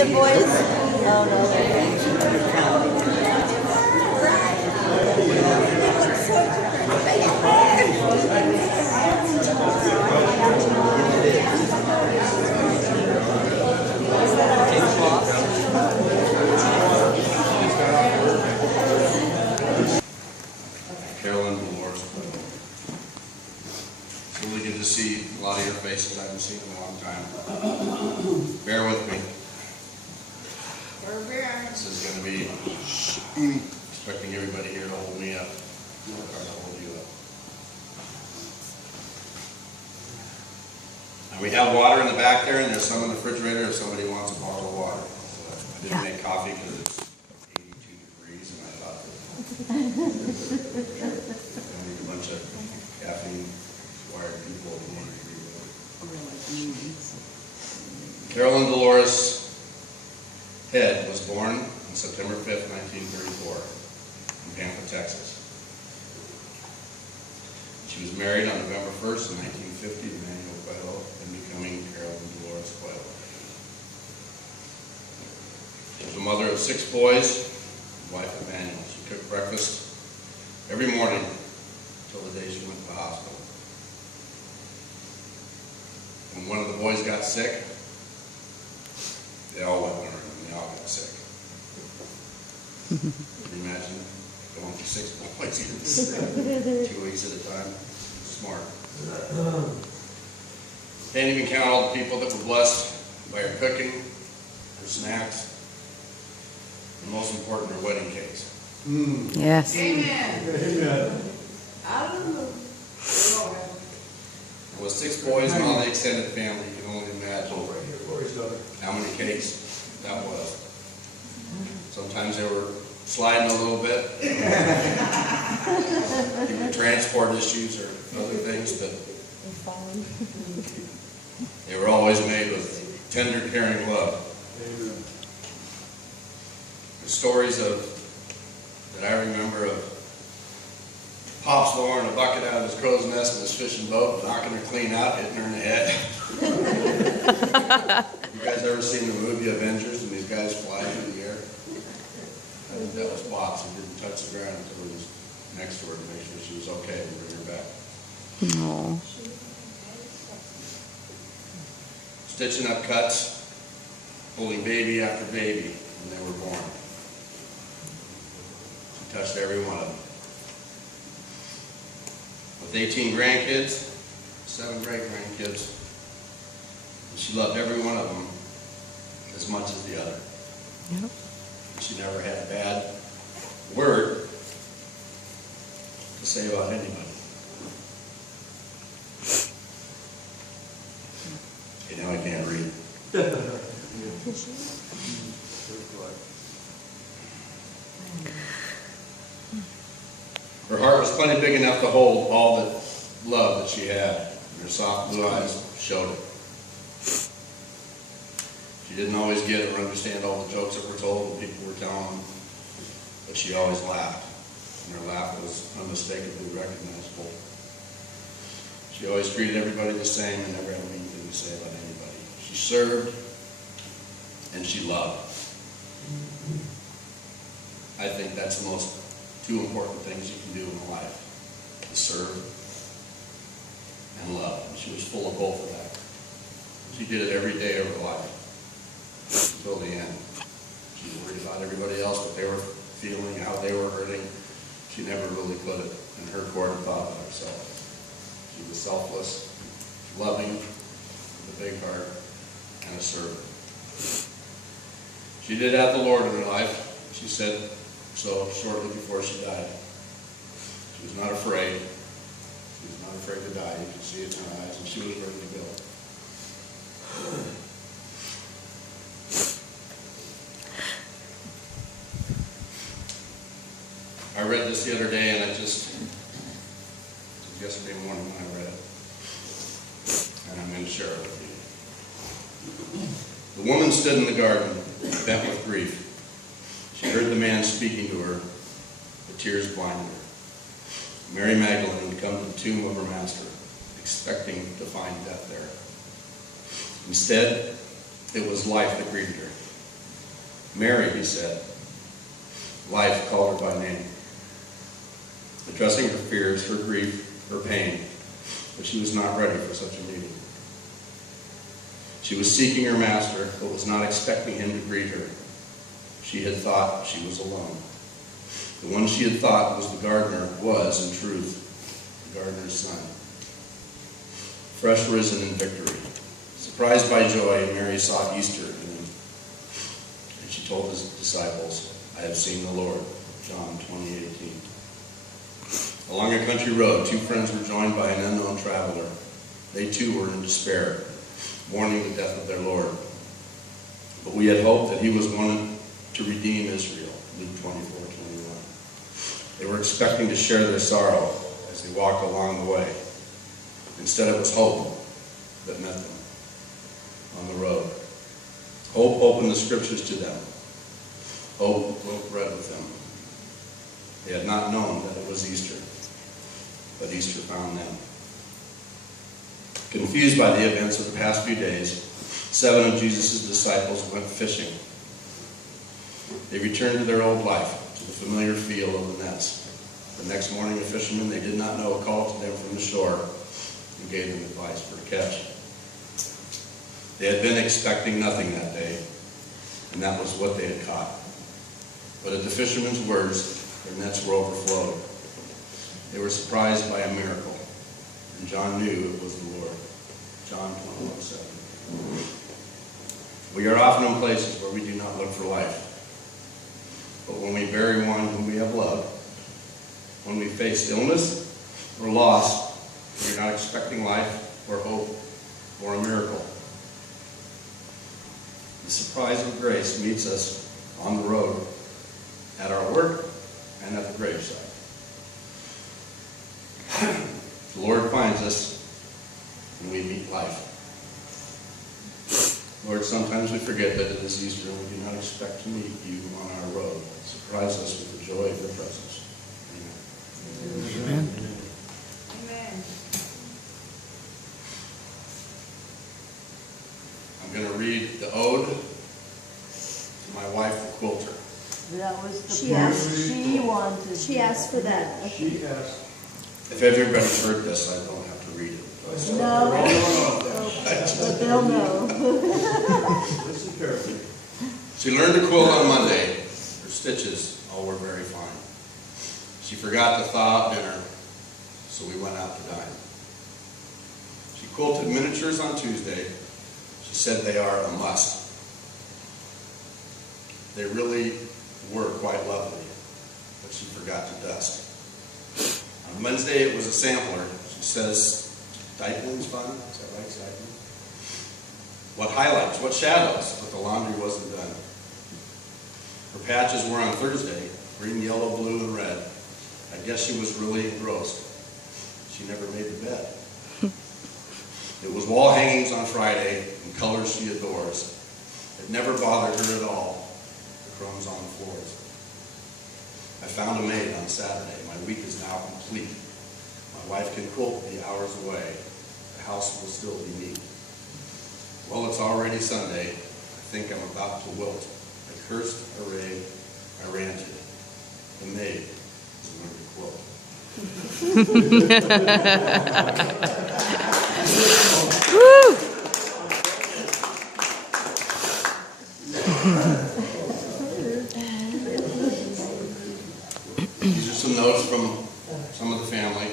the boys? Oh, no, they're Carolyn and Dolores. It's really good to see a lot of your faces I haven't seen in a long time. Bear with me. This is going to be expecting everybody here to hold me up. I'm going to try to hold you up. And we have water in the back there, and there's some in the refrigerator if somebody wants a bottle of water. So I didn't make coffee because it's 82 degrees, and I thought that I need a bunch of caffeine-wired people in 1 degree weather. Carolyn Dolores Head was born on September 5th, 1934, in Pampa, Texas. She was married on November 1st, 1950, to Grandma Coelho, and becoming Carolyn Dolores Coelho. She was a mother of 6 boys, wife of Manuel. She cooked breakfast every morning until the day she went to the hospital. When one of the boys got sick, they all went with her, and they all got sick. Can you imagine going through 6 boys getting sick 2 weeks at a time? Smart. Can't even count all the people that were blessed by her cooking, her snacks, and most important, her wedding cakes. Yes. Amen. With 6 boys and all the extended family, you can only imagine how many cakes that was. Sometimes they were sliding a little bit, due to transport issues or other things, but they were always made with tender, caring love. The stories that I remember of Pop's lowering a bucket out of his crow's nest in his fishing boat, knocking her clean out, hitting her in the head. You guys ever seen the movie Avengers and these guys fly through the air? I think that was Pop's. He didn't touch the ground until he was next to her to make sure she was okay and bring her back. Aww. Stitching up cuts, holding baby after baby when they were born. She touched every one of them. With 18 grandkids, 7 great-grandkids, she loved every one of them as much as the other. Yep. She never had a bad word to say about anybody. Okay, now I can't read. Her heart was plenty big enough to hold all the love that she had, and her soft blue eyes showed it. She didn't always get or understand all the jokes that were told and people were telling them, but she always laughed, and her laugh was unmistakably recognizable. She always treated everybody the same and never had anything to say about anybody. She served and she loved. I think that's the most 2 important things you can do in life, to serve and love. And she was full of both of that. She did it every day of her life until the end. She worried about everybody else, what they were feeling, how they were hurting. She never really put it in her court and thought about herself. She was selfless, loving, with a big heart, and a servant. She did have the Lord in her life. She said so shortly before she died. She was not afraid. She was not afraid to die. You could see it in her eyes, and she was ready to go. I read this the other day, and it was yesterday morning when I read it. And I'm going to share it with you. The woman stood in the garden, bent with grief. She heard the man speaking to her. The tears blinded her. Mary Magdalene had come to the tomb of her master, expecting to find death there. Instead, it was life that greeted her. Mary, he said. Life called her by name, addressing her fears, her grief, her pain, but she was not ready for such a meeting. She was seeking her master, but was not expecting him to greet her. She had thought she was alone. The one she had thought was the gardener was, in truth, the gardener's son. Fresh risen in victory. Surprised by joy, Mary saw Easter in him. And she told his disciples, I have seen the Lord. John 20:18. Along a country road, two friends were joined by an unknown traveler. They too were in despair, mourning the death of their Lord. But we had hoped that he was one to redeem Israel. Luke 24:21. They were expecting to share their sorrow as they walked along the way. Instead, it was hope that met them on the road. Hope opened the scriptures to them. Hope broke bread with them. They had not known that it was Easter, but Easter found them. Confused by the events of the past few days, 7 of Jesus' disciples went fishing. They returned to their old life, to the familiar feel of the nets. The next morning, a fisherman they did not know called to them from the shore and gave them advice for a catch. They had been expecting nothing that day, and that was what they had caught. But at the fisherman's words, their nets were overflowed. They were surprised by a miracle, and John knew it was the Lord. John 21:7. We are often in places where we do not look for life. But when we bury one whom we have loved, when we face illness or loss, we are not expecting life or hope or a miracle. The surprise of grace meets us on the road, at our work, and at the graveside. The Lord finds us when we meet life. Lord, sometimes we forget that it is Easter and we do not expect to meet you on our road. Surprise us with the joy of your presence. Amen. Amen. I'm going to read the ode to my wife, the quilter. That was the She part asked- she wanted. She asked for that. She asked. If everybody's heard this, I don't have to read it. No, but they'll know. Listen carefully. She learned to quilt on Monday. Her stitches all were very fine. She forgot to thaw out dinner, so we went out to dine. She quilted miniatures on Tuesday. She said they are a must. They really were quite lovely, but she forgot to dust. On Wednesday, it was a sampler. She says, diapling's fun. Is that right, diapling? What highlights, what shadows, but the laundry wasn't done. Her patches were on Thursday, green, yellow, blue, and red. I guess she was really engrossed. She never made the bed. It was wall hangings on Friday in colors she adores. It never bothered her at all, the crumbs on the floors. I found a maid on Saturday. My week is now complete. My wife can quilt the hours away. The house will still be neat. Well, it's already Sunday. I think I'm about to wilt. I cursed, I raved, I ranted. The maid is learned to quilt. Woo! These are some notes from some of the family.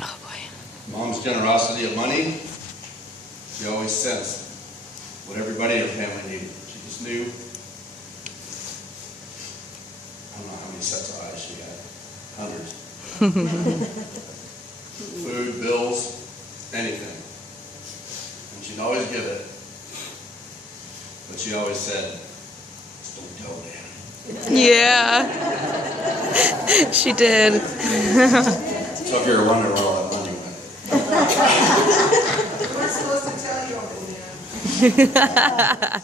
Oh boy. Mom's generosity of money. She always sensed what everybody in her family needed. She just knew. I don't know how many sets of eyes she had. Hundreds. Food, bills, anything. And she'd always give it. But she always said, just don't tell Dad. Yeah. She did. So if you're wondering where all that money went. We're supposed to tell you over there.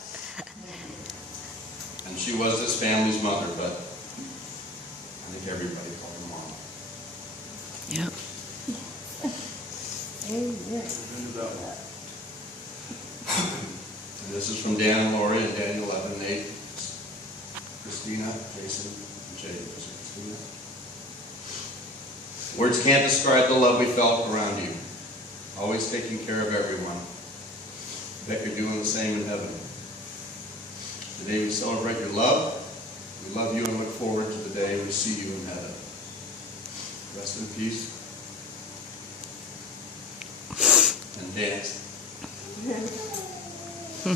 And she was this family's mother, but I think everybody called her Mom. Yep. Amen. And this is from Dan and Lori and Daniel, 11, Nate, Christina, Jason, and Jay. Christina. Words can't describe the love we felt around you. Always taking care of everyone. Bet you're doing the same in heaven. Today we celebrate your love. We love you and look forward to the day we see you in heaven. Rest in peace. And dance. I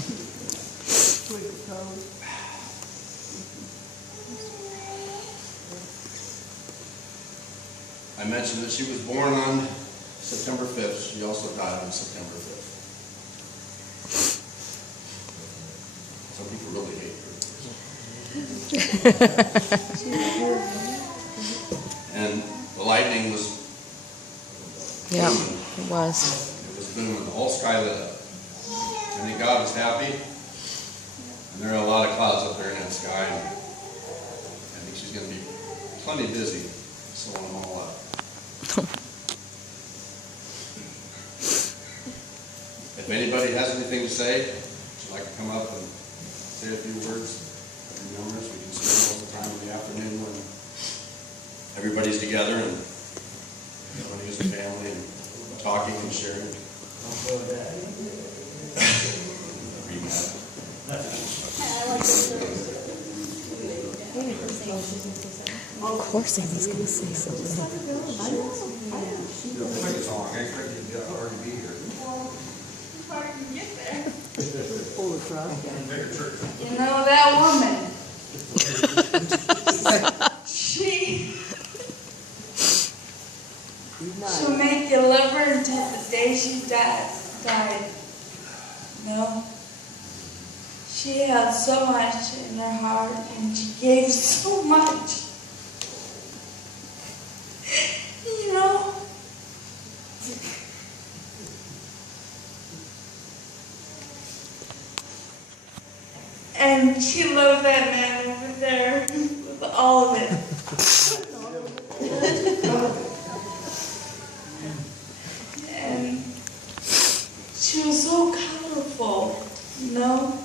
mentioned that she was born on September 5th. She also died on September 5th. Some people really hate her. And the lightning was Yep, booming. it was. It was booming. The whole sky lit up. I think God was happy. And there are a lot of clouds up there in that sky. And I think she's going to be plenty busy sewing them all up. If anybody has anything to say, would you like to come up and say a few words? Numbers, we can spend most of the time in the afternoon when everybody's together and everybody is a family and talking and sharing. Of course Amy's going to say something. You know that woman? She'll make you love her until the day she died. No. She had so much in her heart and she gave so much. You know? And she loved that man over there with all of it. And she was so colorful, you know?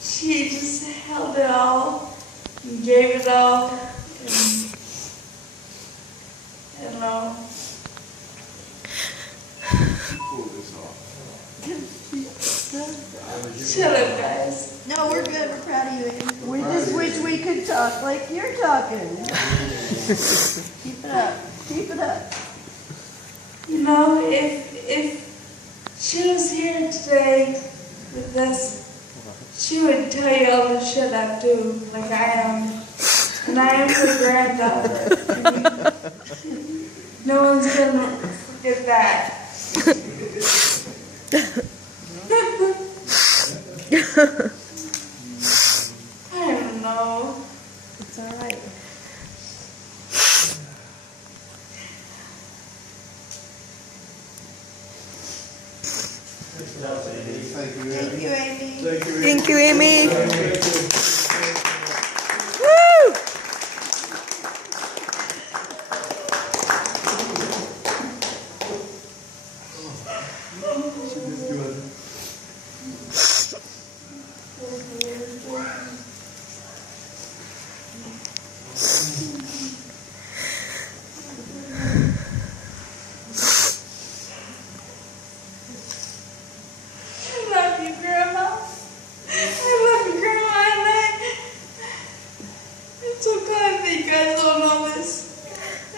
She just held it all and gave it all. And shut up, guys. No, we're good. We're proud of you, Amy. We just wish we could talk like you're talking. Keep it up. Keep it up. You know, if she was here today with us, she would tell you all the shit I do, like I am. And I am her granddaughter. No one's gonna forget that. I don't know. It's all right. Thank you, Thank Amy. you, Amy. Thank you, Amy. Woo! I love you, Grandma. I love you, Grandma. And I'm so glad that you guys don't know this.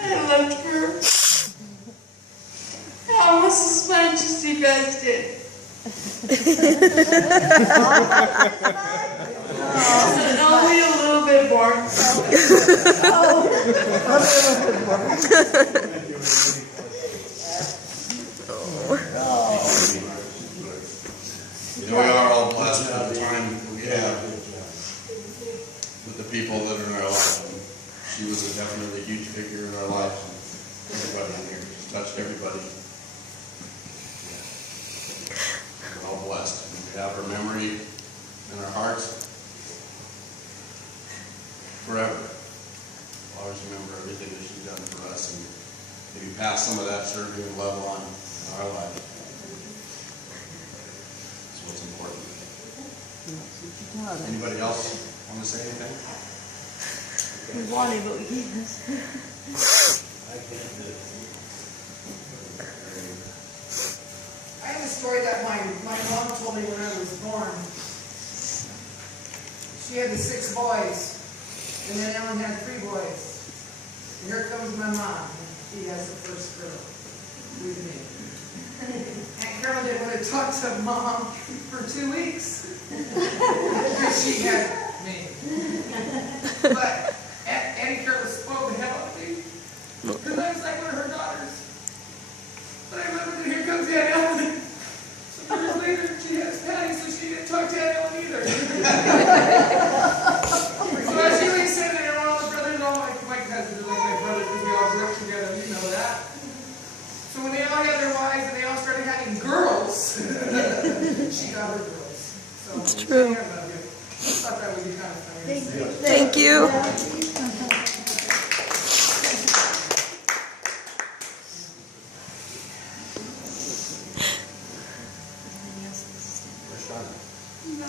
I loved her almost as much as you guys did. And only a little bit more. You know, we are all blessed for the time we have with the people that are in our life. And she was definitely a huge figure in our life. And everybody in here, she's touched everybody. We're all blessed. And we have her memory in our hearts forever. Always remember everything that she's done for us and maybe pass some of that serving and love on in our life. That's what's important. Anybody else want to say anything? We wanted, but we can't. I have a story that my mom told me when I was born. She had the 6 boys, and then Ellen had 3 boys. And here comes my mom. She has the first girl with me. Aunt Carol didn't want to talk to Mom for 2 weeks because she had me. But Aunt Carol spoke the hell out of me because I was like one of her daughters. But I remember that here comes Aunt Ellen. Some years later, she has Patty, so she didn't talk to Aunt Ellen either. So as she was sitting there, all the brothers, all my cousins are like my brothers, because we all grew up together, you know that. So when they all had their wives and they all started having girls, she got her girls. So It's true. I love you. I thought that would be kind of funny. Thank you.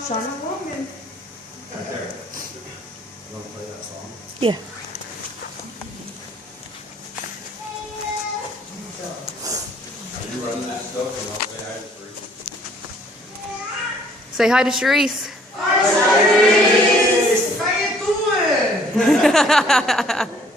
Shauna? Right there. You want to play that song? Yeah. Are you running that stuff, and I'll say hi to Teresa? Say hi to Sharice. Hi, Sharice! How you doing?